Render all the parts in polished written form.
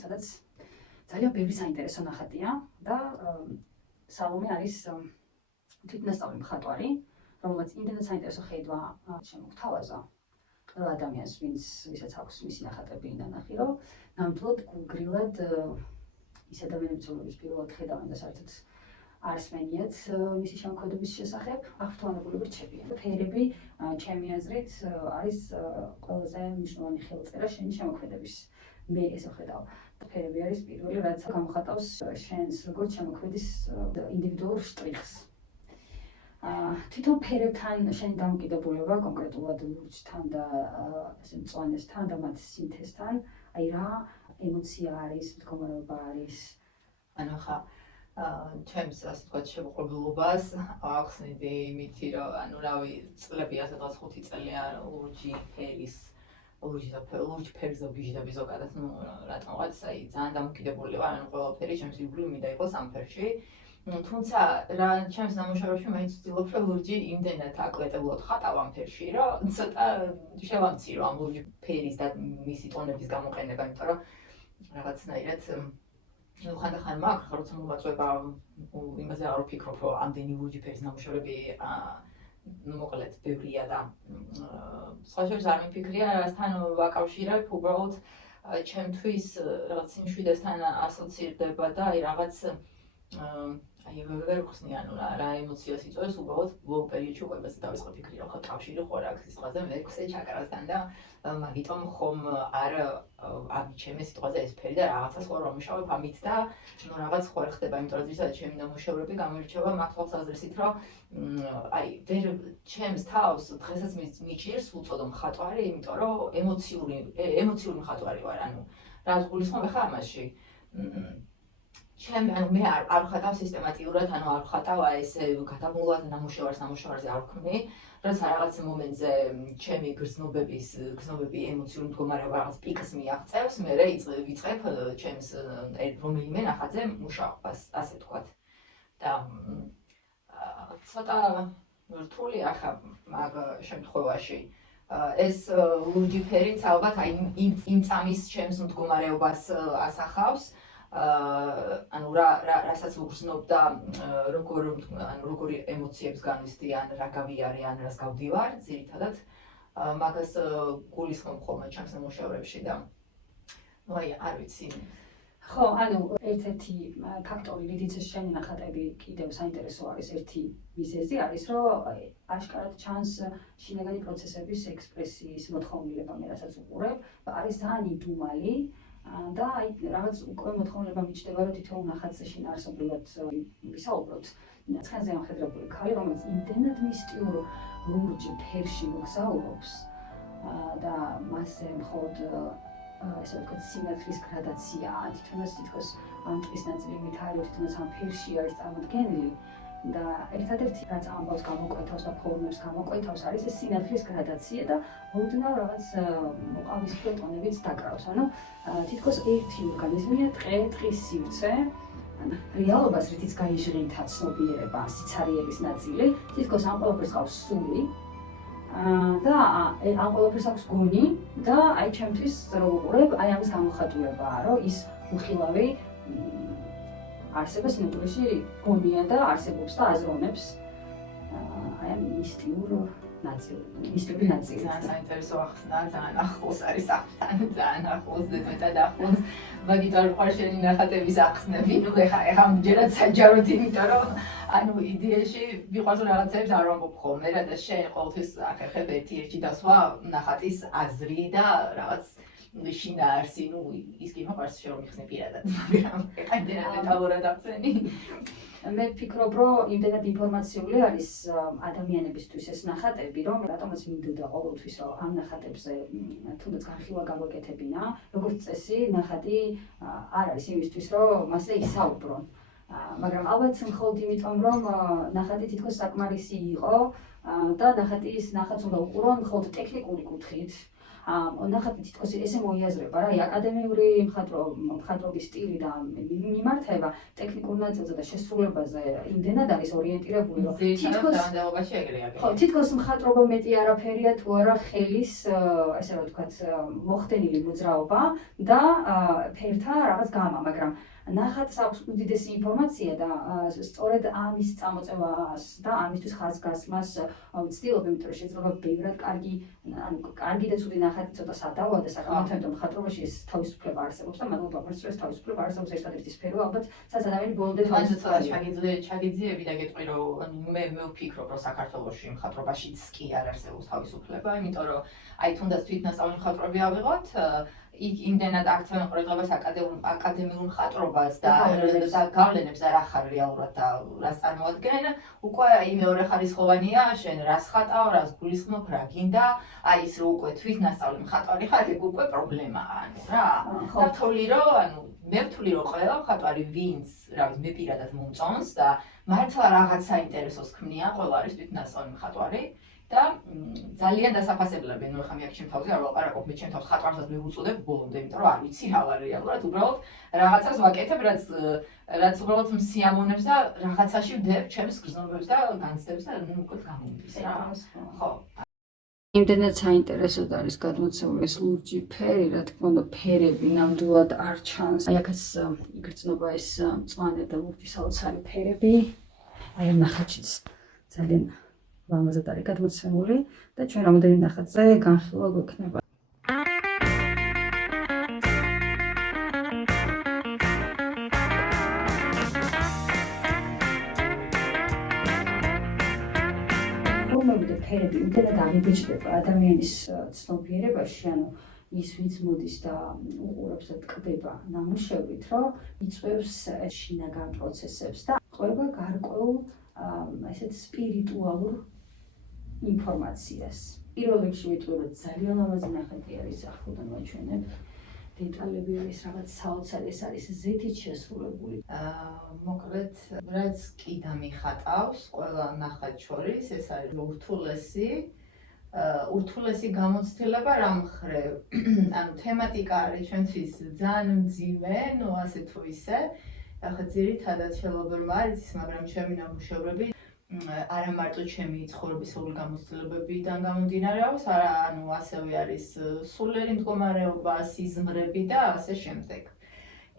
სადაც ძალიან ბევრი საინტერესო ნახატია და სალომე არის თვითნასწავლი მხატვარი, რომელმაც იმდენად საინტერესო ხედვა შემოგთავაზა ყველა ადამიანს, ვისაც აქვს მისი ნახატები ნანახი, რომ ნამდვილად გულგრილად ის ადამიანების ცხოვრების პირველად ხედავენ და საერთოდ არსმენიათ მისი შემოქმედების შესახებ, აღფრთოვანებული რჩებიან. ფერები, ჩემი აზრით, არის ყველაზე მნიშვნელოვანი ხელწერა შენი შემოქმედების. მე ესე ვხედავ. ფერები არის პირველი, რაც გამოხატავს შენს როგორც შემოქმედის ინდივიდუალურ შტრიხს. თვითონ ფერებთან შენი დამოკიდებულება კონკრეტულად ლურჯთან და ესე მწვანესთან და მათ სინთეზთან, აი რა ემოცია არის, მდგომარეობა არის. ანუ ხა ჩემს ასე ვთქვათ შემოყვებილობას ახსნიდი იმითი, რომ ანუ რავი წლები ასე ვთქვათ 5 წელია ლურჯი ფერის ლურჯ ფერზე ვიჟდები ზოგადად, ну რატომღაც აი ძალიან დამოკიდებული ვარ, ანუ ყველაფერი ჩემს იგივე მინდა იყოს ამ ფერში. თუმცა რა ჩემს ნამუშევრებში მაინც ვცდილობ, რომ ლურჯი იმდენად აკვეტებლად ხატავ ამ ფერში, რომ ცოტა შევამცირო ამ ლურჯ ფერის და მისი ტონების გამოყენება, იმიტომ რომ რაღაცნაირად ხანდახან მაქვს, როცა მოვაწვება იმაზე არ ვფიქრობ, რომ ამდენი ლურჯი ფერის ნამუშევრები მოკლედ ბევრია და სხვა შორის არ მიფიქრია, რასთან ვაკავშირებ, უბრალოდ ჩემთვის რაღაც სიმშვიდესთან ასოცირდება და აი რაღაც აი ვერ ხსნი ანუ რა ემოციას იწვევს, უბრალოდ ბოლო პერიოდში უკვე ასე დავიწყე ფიქრი, რომ ხო კავშირი ხო რა გზის სხვაზე მეექვსე ჩაკრასთან და მაგიტომ ხომ არ ამიჩემე სიტყვაზე ეს ფერი და რაღაცას ხო რომ მუშაობ ამით და ნუ რაღაც ხო არ ხდება, იმიტომ რომ ზუსტად ჩემი ნამუშევრები გამოირჩევა მათ თვალსაზრისით, რომ აი ვერ ჩემს თავს დღესაც მიჩნევს უწოდო მხატვარი, იმიტომ რომ ემოციური მხატვარი ვარ, ანუ რაც გულისხმობ ხა ამაში. ჩემ ანუ მე არ ვხატავ სისტემატიურად, ანუ არ ვხატავ ესე გადამულად ნამუშევარზე არ ვქმნი, როცა რაღაც მომენტზე ჩემი გრძნობები ემოციური მდგომარეობა რაღაც პიკს მიაღწევს, მე ვიწყებ ჩემს რომელიმე ნახატზე მუშაობას, ასე ვთქვათ. და ცოტა რთულია ხა მაგ შემთხვევაში. ეს ლურჯი ფერიც ალბათ აი იმ წამის ჩემს მდგომარეობას ასახავს. ანუ რასაც ვგრძნობ და როგორი ემოციებს განვისდიან, რა გავიარე, ან რას გავდივარ, ძირითადად მაგას გულისხმობ ხოლმე ჩემს ნამუშევრებში და აი არ ვიცი. ხო, ანუ ერთ-ერთი ფაქტორი, რითიც შენი ნახატები კიდევ საინტერესო არის, ერთი მიზეზი არის, რომ აშკარად ჩანს შინაგანი პროცესების ექსპრესიის მოთხოვნილება, მე რასაც უყურებ, არის ძალიან იდუმალი. და აი რაღაც უკვე მოთხოვნება მიჩნდება, რომ თითოეულ ნახატზე შინაარსობრივად ვისაუბროთ. ცხენზე ამხედრებული ქალი, რომელიც იმდენად მისტიურ ლურჯ ფერში მოგზაურობს და მასზე მხოლოდ ესე ვთქვათ სინათლის გრადაცია, თითქოს ამ ტყის ნაწილი მითარიღო, თითქოს ამ ფერში არის წარმოდგენილი. და ერთადერთი რაც ამბავს გამოკვეთავს და ფორმებს გამოკვეთავს არის ეს სინათლის გრადაცია და მოუწევს რაღაც მოყავისფრო ტონებიც დაკრავს. ანუ თითქოს ერთი ორგანიზმია ტყის სივრცე, რეალობას რითიც გაიჟღერთა ცნობიერება, სიცარიელის ნაწილი, თითქოს ამ ყველაფერს ყავს სული და ამ ყველაფერს აქვს გონი და აი ჩემთვის რო ვუყურებ, აი ამის გამოხატულებაა, რომ ის უხილავი არსებას ნებურში გონია და არსებობს და აზროვნებს აი ამ მისტიურ მისტიური ნაწილი. ძალიან საინტერესო ახსნა, ძალიან ახლოს არის ახთან, ძალიან ახლოს მეტად ახლოს. მაგიტომ ვარ შენი ნახატების ახსნები, ნუ ეხა მჯერად საჯაროდ, იმიტომ რომ ანუ იდეაში ვიყვარს რაღაცებს არ ვამბობ ხოლმე რა და შენ ყოველთვის ახერხებ ერთი დასვა ნახატის აზრი და რაღაც შინაარსი, ნუ ის კი მოყვარს შენ რომ მიხსნე პირადად, მაგრამ ეხა იმდენად დეტალურად ახსენი. მე ვფიქრობ, რომ იმდენად ინფორმაციული არის ადამიანებისთვის ეს ნახატები, რომ რატომაც მინდოდა ყოველთვის რომ ამ ნახატებზე თუნდაც განხილვა გაგვეკეთებინა, როგორც წესი ნახატი არ არის იმისთვის, რომ მასზე ისაუბრონ. მაგრამ ალბათ მხოლოდ იმიტომ, რომ ნახატი თითქოს საკმარისი იყო და ნახატის ნახატს უნდა უყურო მხოლოდ ტექნიკური კუთხით. ნახატი თითქოს ესე მოიაზრება რა, აკადემიური მხატვრობის სტილი და მიმართება ტექნიკურ ნაწილზე და შესრულებაზე იმდენად არის ორიენტირებული, რომ თითქოს მხატვრობა მეტი არაფერია თუ არა ხელის, ესე რომ ვთქვათ, მოხდენილი მოძრაობა და ფერთა რაღაც გამა, მაგრამ ნახატს აქვს უდიდესი ინფორმაცია და სწორედ ამის წამოწევას და ამისთვის ხაზგასმას ვცდილობ, იმიტომ რომ შეიძლება ბევრად კარგი და ცუდი ნახატი ცოტა სადავოა და საკმაოდ მხატვრობაში ეს თავისუფლება არსებობს და მადლობა ვაქვს, რომ ეს თავისუფლება არსებობს ერთადერთი სფერო, ალბათ სადაც ადამიანი ბოლომდე თავისუფლება ჩაგიძლიები და გეტყვი, რომ მე ვფიქრობ, რომ საქართველოში მხატვრობაშიც კი არ არსებობს თავისუფლება, იმიტომ რომ აი თუნდაც თვითნასწავლი მხატვრები ავიღოთ, იქ იმდენად აქცევენ ყურადღებას აკადემიურ მხატვრობას და გავლენებს არ ახარ რეალურად და რას წარმოადგენენ, უკვე აი მეორეხარისხოვანია, შენ რას ხატავ, რას გულისხმობ, რა გინდა, აი ის რომ უკვე თვითნასწავლი მხატვარი ხარ, ეგ უკვე პრობლემაა, ანუ რა. და ვთვლი რომ ყველა მხატვარი ვინც, რა ვიცი, მე პირადად მომწონს და მართლა რაღაც საინტერესოს ქმნიან, ყველა არის თვითნასწავლი მხატვარი. და ძალიან დასაფასებელია, ნუ ხა მე აქ ჩემ თავზე არ ვლაპარაკობ, მე ჩემ თავს ხატვარსაც მე ვუწოდებ ბოლომდე, იმიტომ რომ არ ვიცი რა ვარ რეალურად, უბრალოდ რაღაცას ვაკეთებ, რაც უბრალოდ მსიამოვნებს და რაღაცაში ვდებ ჩემს გრძნობებს და განცდებს და ნუ უკვე გამომდის რა. ხო. იმდენად საინტერესოდ არის გადმოცემული ეს ლურჯი ფერი, რა თქმა უნდა, ფერები ნამდვილად არ ჩანს. აი აქაც იგრძნობა ეს მწვანე და ლურჯი საოცარი ფერები. აი ნახატშიც ძალიან ლამაზად არის გადმოცემული და ჩვენ რამოდენიმე ნახატზე განხილვა გვექნება. ფორმები და ფერები იმდენად აღიბეჭდება ადამიანის ცნობიერებაში, ანუ ის ვინც მოდის და უყურებს და ტკბება ნამუშევრით, რომ იწვევს შინაგან პროცესებს და ყვება გარკვეულ ესეთ სპირიტუალურ ინფორმაციას. პირველ რიგში ვიტყვი, რომ ძალიან ლამაზი ნახატი არის ახლოდან ვაჩვენებ. დეტალები არის რაღაც საოცარი, ეს არის ზეთით შესრულებული. მოკლედ, რაც კი დამიხატავს ყველა ნახატს შორის, ეს არის ურთულესი გამოცდილება რა მხრივ. ანუ თემატიკა არის ჩვენთვის ძალიან მძიმე, ნუ ასე თუ ისე. ახლა ძირითადად ხელოვნურმა არის ის, მაგრამ ჩემი ნამუშევრები არა მარტო ჩემი ცხოვრებისეული გამოცდილებებიდან გამომდინარეობს, ანუ ასევე არის სულიერი მდგომარეობა, სიზმრები და ასე შემდეგ.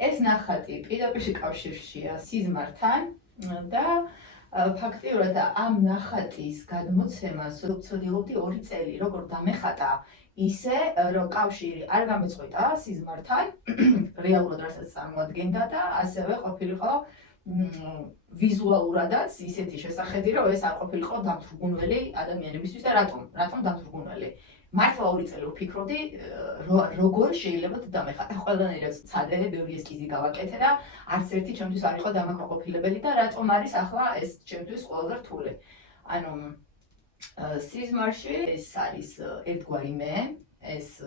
ეს ნახატი პირდაპირ კავშირშია სიზმართან და ფაქტიურად ამ ნახატის გადმოცემას ვცდილობდი 2 წელი, როგორ დამეხატა ისე, რომ კავშირი არ გამეწყვეტა სიზმართან, რეალურად რასაც წარმოადგენდა და ასევე ყოფილიყო ვიზუალურადაც ისეთი შესახედი, რომ ეს არ ყოფილიყო დამთრგუნველი ადამიანებისთვის და რატომ დამთრგუნველი. მართლა 2 წელი ვფიქრობდი, როგორ შეიძლება დამეხატა. ყველანაირად ცადე, ბევრი ესკიზი გავაკეთე და არც ერთი ჩემთვის არ იყო დამაკმაყოფილებელი და რატომ არის ახლა ეს ჩემთვის ყველაზე რთული. ანუ სიზმარში ეს არის ერთგვარი მე, ეს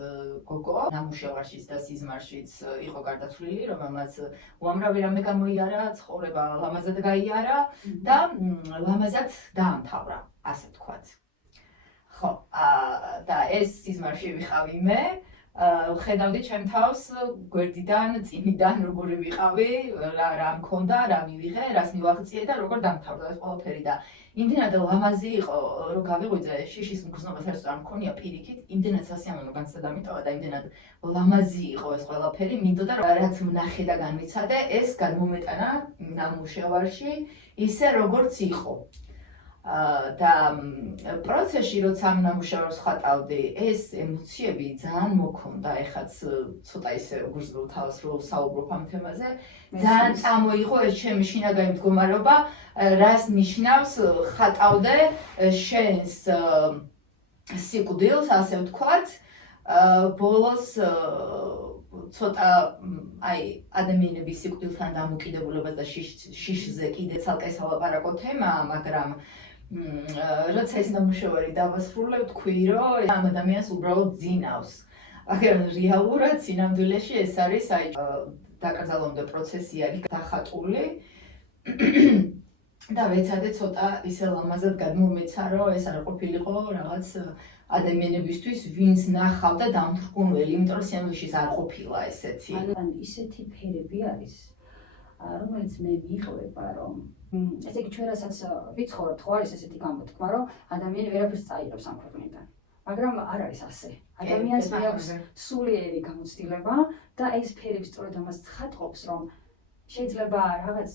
გოგო ნამუშევარშიც და სიზმარშიც იყო გარდაცვლილი, რომელმაც უამრავი რამე გამოიარა, ცხოვრება ლამაზად გაიარა და ლამაზად დაამთავრა, ასე ვთქვათ. ხო, და ეს სიზმარში ვიყავი მე, ხედავდი ჩემ თავს გვერდიდან, წინიდან როგორი ვიყავი, რა მქონდა, რა მივიღე, რას მივაღწიე და როგორ დამთავრდა ეს ყველაფერი და იმდენად ლამაზი იყო, რომ გავიღვიძე შიშის მგრძნობას არც არ მქონია პირიქით, იმდენად სასიამოვნო განცდა დამიტოვა და იმდენად ლამაზი იყო ეს ყველაფერი, მინდოდა რაც ვნახე და განვიცადე, ეს გადმომეტანა ნამუშევარში ისე როგორც იყო. და პროცესში როცა ამ ნამუშევარს ხატავდი, ეს ემოციები ძალიან მოქონდა, ეხაც ცოტა ისე გრძნულ თავს რომ საუბრობ ამ თემაზე, ძალიან წამოიღო ეს ჩემი შინაგანი მდგომარეობა, რას ნიშნავს ხატავდე შენს სიკვდილს, ასე ვთქვათ, ბოლოს ცოტა აი ადამიანების სიკვდილთან დამოკიდებულებას და შიშზე კიდე ცალკე სალაპარაკო თემაა, მაგრამ როცა ეს ნამუშევარი დავასრულე, ვთქვი, რომ ამ ადამიანს უბრალოდ ძინავს. მაგრამ რეალურად სინამდვილეში ეს არის აი დაკრძალვამდე პროცესი არის დახატული და ვეცადე ცოტა ისე ლამაზად გადმომეცა, რომ ეს არ ყოფილიყო რაღაც ადამიანებისთვის, ვინც ნახავდა დამთრგუნველი, იმიტომ რომ სიამოვნებაში არ ყოფილა ესეთი. ან ისეთი ფერები არის, რომელიც მე მიყვება, რომ ესე იგი ჩვენ რასაც ვიცხოვრობთ, ხო არის ესეთი გამოთქმა, რომ ადამიანი ვერაფერს წაიღებს ამ ქვეყნიდან. მაგრამ არ არის ასე. ადამიანს აქვს სულიერი გამოცდილება და ეს ფერები სწორედ ამას ცხადყოფს, რომ შეიძლება რაღაც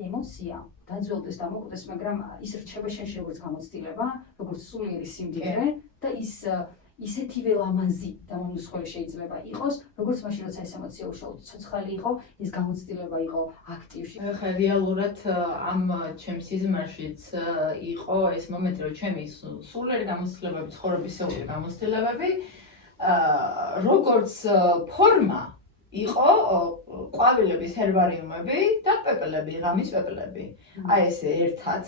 ემოცია დაძველდეს და მოკვდეს, მაგრამ ის რჩება შენში როგორც გამოცდილება, როგორც სულიერი სიმდიდრე და ისეთივე ლამაზი და მომსხველი შეიძლება იყოს, როგორც მაშინ როცა ეს ემოცია უშუალოდ ცოცხალი იყო, ის გამოცდილება იყო აქტივში. ხა რეალურად ამ ჩემს სიზმარშიც იყო ეს მომენტი, რომ ჩემი სულიერი გამოცდილებები, ცხოვრების სულიერი გამოცდილებები, როგორც ფორმა იყო ყვავილების ჰერბარიუმები და პეპელები, ღამის პეპელები. აი ესე ერთად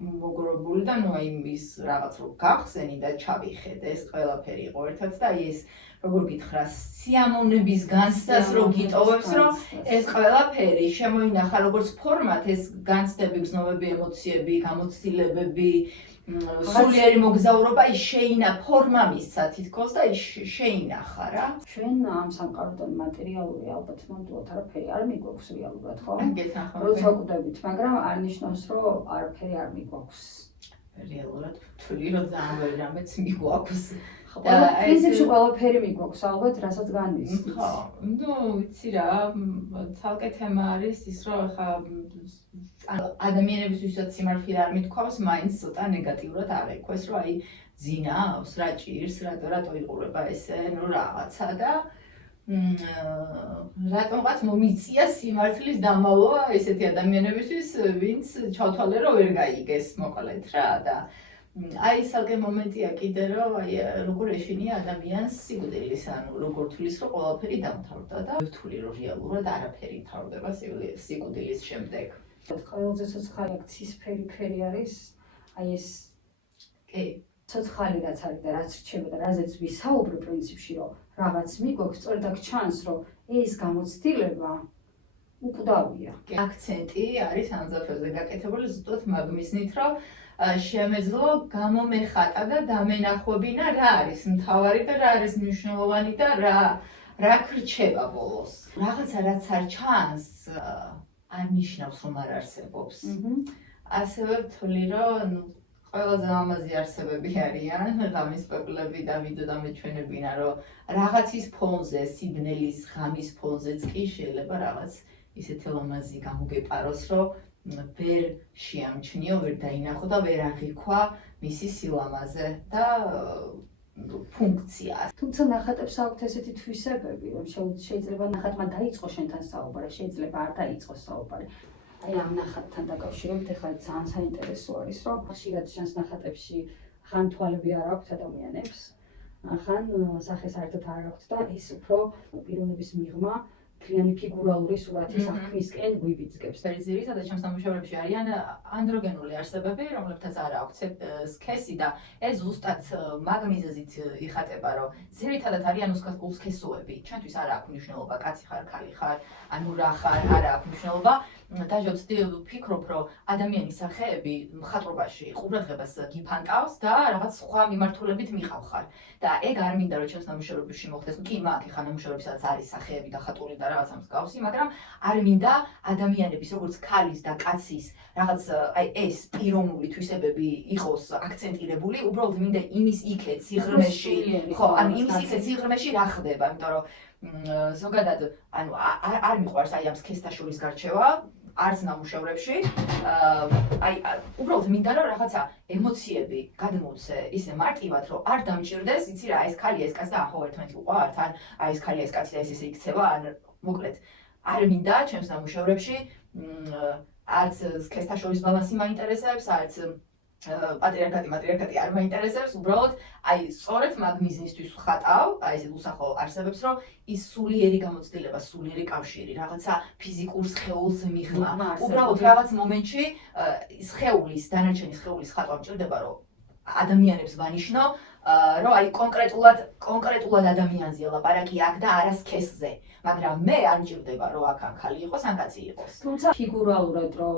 მოგროვებული და ნუ აი ის რაღაც რო გახსენი და ჩავიხედ ეს ყველაფერი იყო ერთად და აი ეს როგორ გითხრა სიამოვნების განცდას რო გიტოვებს რომ ეს ყველაფერი შემოინახა როგორც ფორმატ ეს განცდები, გზნობები, ემოციები, გამოცდილებები სულიერი მოგზაურობა ის შეინა ფორმა მისცა თითქოს და ის შეინახა რა. ჩვენ ამ სამყაროდან მატერიალური ალბათ ნამდვილად არაფერი არ მიგვაქვს რეალურად, ხო? გეთანხმები. როცა ვკვდებით, მაგრამ არ ნიშნავს, რომ არაფერი არ მიგვაქვს. რეალურად ვთვლი, რომ ძალიან ბევრი რამეც მიგვაქვს. და პრინციპში ყველაფერი მიგვაქვს, ალბათ, რასაც განვიცდით. ხო, ნუ ვიცი რა, ცალკე თემა არის ის, რომ ხა ადამიანების ვისაც სიმართლე არ მithქვავს, მაინც ცოტა ნეგატიურად არ ეკვეს, რომ აი ძინავს, რა ჭირს, რატო იყურება ესე, ნუ რაღაცა და რატომღაც მომიწია სიმართლის დამალვა ესეთი ადამიანებისთვის, ვინც ჩავთვალე რომ ვერ გაიგეს მოკლედ რა და აი სალკე მომენტია კიდე რომ აი როგორ ეშინია ადამიანს სიკვდილის, ანუ როგორ თulis რომ ყველაფერი დამთავრდა და ვთვლი რომ რეალურად არაფერი მთავრდება სიკვდილის შემდეგ. ყველაზე ცოცხალი ცისფერი ფერი არის, აი ეს ცოცხალი რაც არის და რაც რჩება და რაზეც ვისაუბრებ პრინციპში, რომ რაღაც მიგვაქვს, სწორედ აქ ჩანს, რომ ეს გამოცდილება უკვდავია. აქცენტი არის ამ ზაფხულზე გაკეთებული ზუსტად მაგმისნით, რომ შემეძლო გამომეხატა და დამენახვებინა რა არის მთავარი და რა არის მნიშვნელოვანი და რა ქრჩება ბოლოს. რაღაცა რაც არ ჩანს არ ნიშნავს რომ არ არსებობს. ასევე ვთვლი რომ ყველაზე ლამაზი არსებები არიან, ღამის პეპლები და ვიდეო დამეჩვენებინა რომ რაღაცის ფონზე, სიბნელის ღამის ფონზეც კი შეიძლება რაღაც ისეთი ლამაზი გამოგეპაროს, რომ ვერ შეამჩნიო, ვერ დაინახო და ვერ აღიქვა მისი სილამაზე და ფუნქცია. თუმცა ნახატებს აქვთ ესეთი თვისებები, რომ შეიძლება ნახატმა დაიწყოს შენთან საუბარი, შეიძლება არ დაიწყოს საუბარი. აი ამ ნახატთან დაკავშირებით ახლა ძალიან საინტერესო არის, რომ ხშირად ჩანს ნახატებში ხან თვალები არ აქვთ ადამიანებს, ხან სახე საერთოდ არ აქვთ და ეს უფრო პიროვნების მიღმა მთლიანი ფიგურალური სურათის აღქმისკენ გვიბიძგებს. ძირითადად ჩემს ნამუშევრებში არიან ანდროგენული არსებები, რომლებთაც არ აქვთ სქესი და ეს ზუსტად მაგ მიზეზით იხატება, რომ ძირითადად არიან უსქესოები. ჩვენთვის არ აქვს მნიშვნელობა, კაცი ხარ, ქალი ხარ, ანუ რა ხარ, არ აქვს მნიშვნელობა. დაჟე ვფიქრობ, რომ ადამიანის სახეები მხატვრობაში ყურადღებას გიფანტავს და რაღაც სხვა მიმართულებით მიყავხარ. და ეგ არ მინდა რომ ჩემს ნამუშევრებში მოხდეს. კი, მაგ ხან ნამუშევრებსაც არის სახეები და ხატული და რაღაცა მსგავსი, მაგრამ არ მინდა ადამიანების როგორც ქალის და კაცის რაღაც აი ეს პიროვნული თვისებები იყოს აქცენტირებული, უბრალოდ მინდა იმის იქეთ სიღრმეში, ხო, ანუ იმის იქეთ სიღრმეში რა ხდება, იმიტომ რომ ზოგადად ანუ არ მიყვარს აი ამ სქესთაშორის გარჩევა არც ნამუშევრებში, აი უბრალოდ მინდა რომ რაღაცა ემოციები გადმოვცე ისე მარტივად, რომ არ დამჭირდეს, იცი რა, ეს ქალია, ეს კაცი და ახო ერთმანეთი უყვართ, ან აი ეს ქალია, ეს კაცი და ეს ისე იქცევა, ან მოკლედ არ მინდა ჩემს ნამუშევრებში არც სქესთაშორის ბალანსი მაინტერესებს, არც პატრიარქატი არ მაინტერესებს, უბრალოდ აი სწორედ მაგ მიზნისთვის ვხატავ, აი ესე უსახო არსებებს, რომ ის სულიერი გამოცდილება, სულიერი კავშირი, რაღაცა ფიზიკურ სხეულს მიღმა, უბრალოდ რაღაც მომენტში სხეულის, დანარჩენი სხეულის ხატვა მჭირდება, რომ ადამიანებს ვანიშნო, რომ აი კონკრეტულად ადამიანზე ლაპარაკი აქ და არა სქესზე. მაგრამ მე არ მჭირდება რომ აქ ხალი იყოს, ან კაცი იყოს. თუმცა ფიგურალურად რომ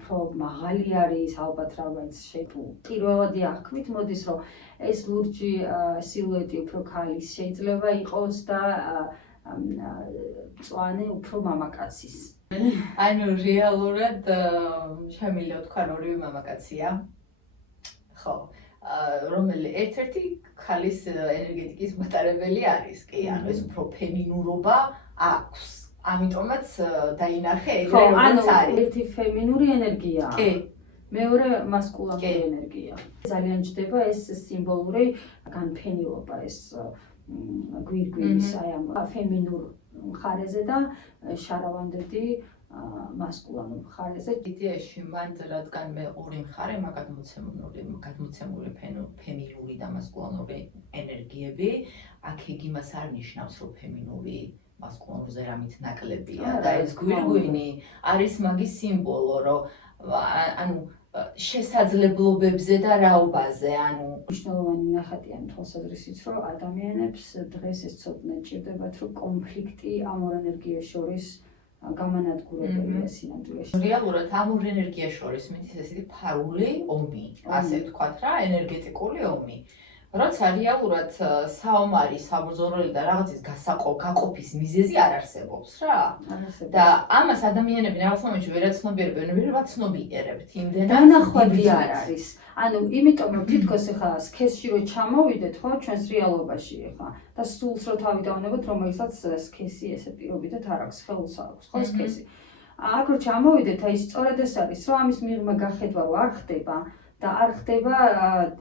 უფრო მაღალი არის ალბათ რაღაც შეფუ. პირველადი აქვით მოდის რომ ეს ლურჯი სილუეტი უფრო ქალის შეიძლება იყოს და მწვანე უფრო მამაკაცის. ანუ რეალურად შემიძლია ვთქვა ორივე მამაკაცია. ხო, რომელი ერთ-ერთი ქალის ენერგეტიკის მატარებელი არის. კი, ანუ ეს უფრო ფემინურობა აქვს. ამიტომაც დაინახე ეგრე როგორც არის. ერთი ფემინური ენერგია. კი. მეორე მასკულინური ენერგია. ძალიან ჯდება ეს სიმბოლური განფენილობა, ეს გვირგვინის აი ამ ფემინურ მხარეზე და შარავანდედი მასკულინურ მხარეზე. იდეაში მან რადგან მე ორი მხარე გადმოცემული ფემინური და მასკულინური ენერგიები, აქ იგი მას არ ნიშნავს, რომ ფემინური მასკულინურზე რამით ნაკლებია და ეს გვირგვინი არის მაგის სიმბოლო, რომ ანუ შესაძლებლობებზე და რაობაზე, ანუ მნიშვნელოვანი ნახატია თვალსაზრისით, რომ ადამიანებს დღეს ეს ცოტნე ჭირდებათ, რომ კონფლიქტი ამ ორ ენერგიას შორის გამანადგურებელია სინამდვილეში. რეალურად ამ ორ ენერგიას შორის მითის ესეთი ფარული ომი, ასე ვთქვათ რა, ენერგეტიკული ომი. როცა რეალურად საომარი, საბრძოლელი და რაღაცის გაყოფის მიზეზი არ არსებობს რა. და ამას ადამიანები რაღაც მომენტში ვერაცნობიერებენ, ვერ ვაცნობიერებთ იმდენად. დანახვადი არ არის. ანუ იმიტომ რომ თითქოს ახლა სქესში რო ჩამოვიდეთ, ხო, ჩვენს რეალობაში ახლა და სულს რო თავი დავუნებოთ, რომელსაც სქესი ესე პირობითად არ აქვს, ხელს აქვს, ხო, სქესი. აქ რო ჩამოვიდეთ, აი სწორედ ეს არის, რომ ამის მიღმა გახედვა რო არ ხდება და არ ხდება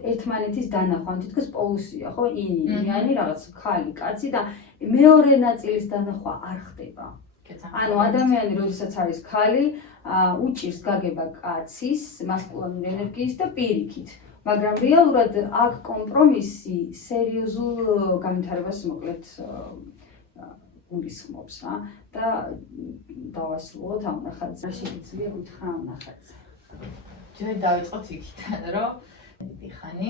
ერთმანეთის დანახვა, თითქოს პოლუსია, ხო, ინიანი რაღაც ხალი, კაცი და მეორე ნაწილის დანახვა არ ხდება. ანუ ადამიანი როდესაც არის ხალი, უჭირს გაგება კაცის, მასკულინური ენერგიის და პირიქით. მაგრამ რეალურად აქ კომპრომისი სერიოზულ განვითარებას მოკლედ გულისხმობს რა და დავასრულოთ ამ ნახატზე. შეიძლება უთხრა ამ ნახატზე. ჯერ დავიწყოთ იქიდან, რომ დიდიხანი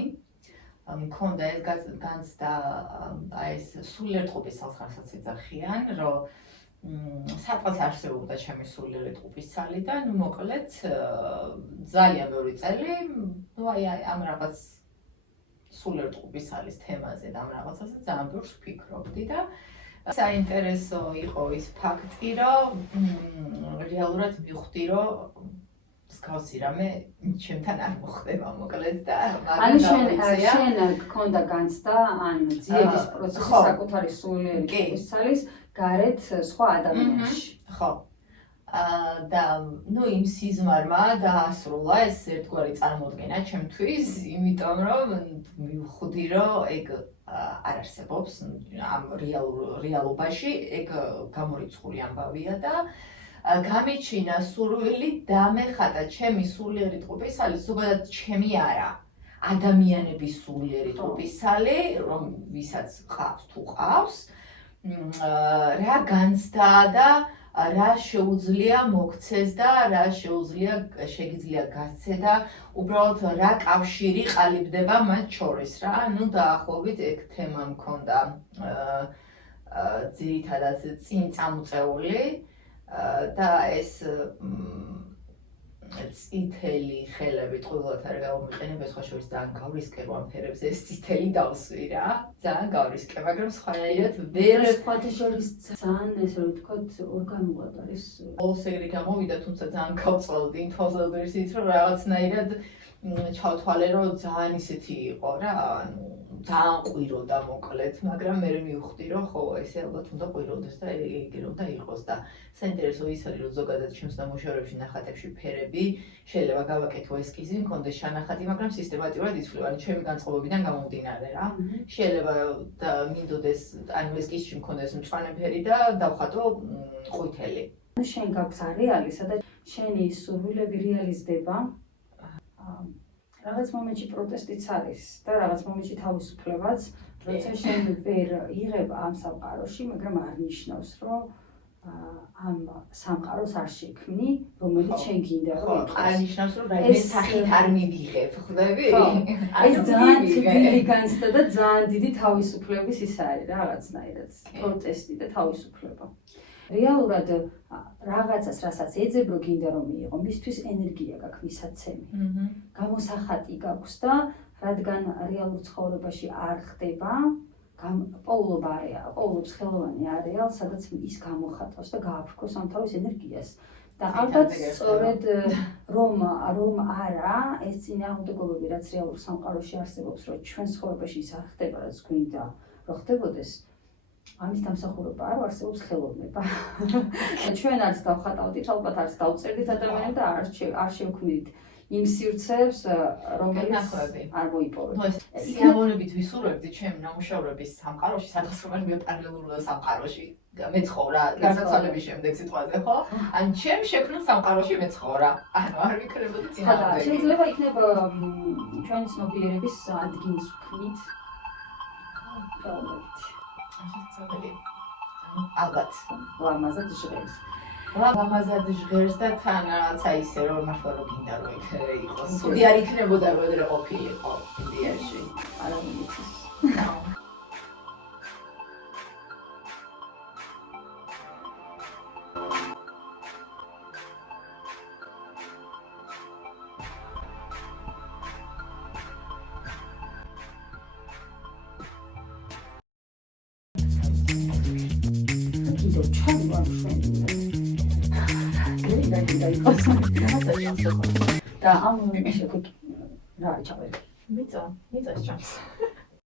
მქონდა ეს განცდა აი ეს სულიერტყუპის ცალსახმასაც ეძახიან, რომ სადღაც არსებობდა ჩემი სულიერი ტყუპის ცალი და ნუ მოკლედ ძალიან ბევრი წელი, ნუ აი ამ რაღაც სულიერი ტყუპის ცალის თემაზე და ამ რაღაცაზე ძალიან ბევრს ვფიქრობდი და საინტერესო იყო ის ფაქტი, რომ რეალურად მივხვდი, რომ მსგავსი რამე ჩემთან არ მოხდება მოკლედ და ანუ შენ გქონდა განცდა ან ძიების პროცესი საკუთარი სულიერი ტყუპის ცალის გარეთ სხვა ადამიანში. ხო. და ნუ იმ სიზმარმა დაასრულა ეს ერთგვარი წარმოდგენა ჩემთვის, იმიტომ რომ მივხვდი, რომ ეგ არ არსებობს ამ რეალობაში, ეგ გამორიცხული ამბავია და გამიჩინა სურვილი დამეხატა ჩემი სულიერი ტყუპის ცალი, ზოგადად ჩემი არა, ადამიანების სულიერი ტყუპის ცალი, რომ ვისაც ყავს თუ ყავს, რა განცდა და რა შეუძლია მოქცეს და რა შეგიძლია გასცე და უბრალოდ რა კავშირი ყალიბდება მათ შორის რა. ნუ დაახლოებით ეგ თემა მქონდა ძირითადად წინ წამოწეული და ეს წითელი ხელები ყოველდღე არ გამომიყენებ, ეს სხვა შორის ძალიან გავრისკება ამ ფერებზე, ეს წითელი დავსვი რა, ძალიან გავრისკება, მაგრამ სხვანაირად ვერ სხვათა შორის ძალიან ესე რომ ვთქვათ ორგანულად არის. ბოლოს ეგრე გამოვიდა, თუმცა ძალიან გავწვალდი იმ თვალსაზრისით, რომ რაღაცნაირად ჩავთვალე, რომ ძალიან ისეთი იყო რა, ანუ ძალიან ყვიროდა მოკლედ, მაგრამ მე მივხვდი, რომ ხო, ესე ალბათ უნდა ყვიროდეს და ეგრე უნდა იყოს და საინტერესო ის არის, რომ ზოგადად ჩემს ნამუშევრებში ნახატებში ფერები შეიძლება გავაკეთო ესკიზი, მქონდეს შანახატი, მაგრამ სისტემატურად იცვლება, ანუ ჩემი განწყობებიდან გამომდინარე რა. შეიძლება და მინდოდეს, ანუ ესკიზში მქონდეს მწვანე ფერი და დავხატო ყვითელი. შენ გაქვს არეალი, სადაც შენი სურვილები რეალიზდება. რაღაც მომენტში პროტესტიც არის და რაღაც მომენტში თავისუფლებაც, როცა შენ ვერ იღებ ამ სამყაროში, მაგრამ არ ნიშნავს, რომ ამ სამყაროს არ შექმნი, რომელიც შენ გინდა რომ იყოს. არნიშნავს რომ რაიმე სახით არ მივიღებ, ხვდები? ეს ძალიან თბილი განცდა და ძალიან დიდი თავისუფლების ის არის რაღაცნაირად პროტესტი და თავისუფლება. რეალურად რაღაცას, რასაც ეძებ რომ გინდა რომ მიიღო, მისთვის ენერგია გაქვს, მისაცემი. გამოსახატი გაქვს და რადგან რეალურ ცხოვრებაში არ ხდება, პოულობა არეა, პოულობს ხელოვანი არეალ, სადაც ის გამოხატავს და გააფრქოს ამ თავის ენერგიას. და ალბათ სწორედ რომ არა ეს წინააღმდეგობები, რაც რეალურ სამყაროში არსებობს, რომ ჩვენ ცხოვრებაში ის არ ხდება, რაც გვინდა რომ ხდებოდეს, ამის დამსახურება არ არსებობს ხელოვნება. ჩვენ არც დავხატავდით, ალბათ არც დავწერდით ადამიანებს და არ შევქმნით იმ სივრცეებს, რომელიც არ მოიპოვებთ. სიამოვნებით ვისურვებდი ჩემი ნამუშევრების სამყაროში, სადაც რომ მე პარალელურ სამყაროში მეცხოვრა, გარდაცვალების შემდეგ სიტყვაზე, ხო? ან ჩემ შექმნილ სამყაროში მეცხოვრა. ანუ არ ვიქნებოდი წინააღმდეგი. შეიძლება იქნება ჩვენი ცნობიერების ადგილს ვქმნით. ალბათ. ლამაზად ჟღერს. ლამაზად ჟღერს და თან რაღაცა ისე რომ მართლა რომ გინდა რომ იყოს. სუდი არ იქნებოდა რომ ედრე ყოფილიყო იდეაში. არა ვიცის. და ამ შეგვი რა ჩავერი. მიწა ჩამს.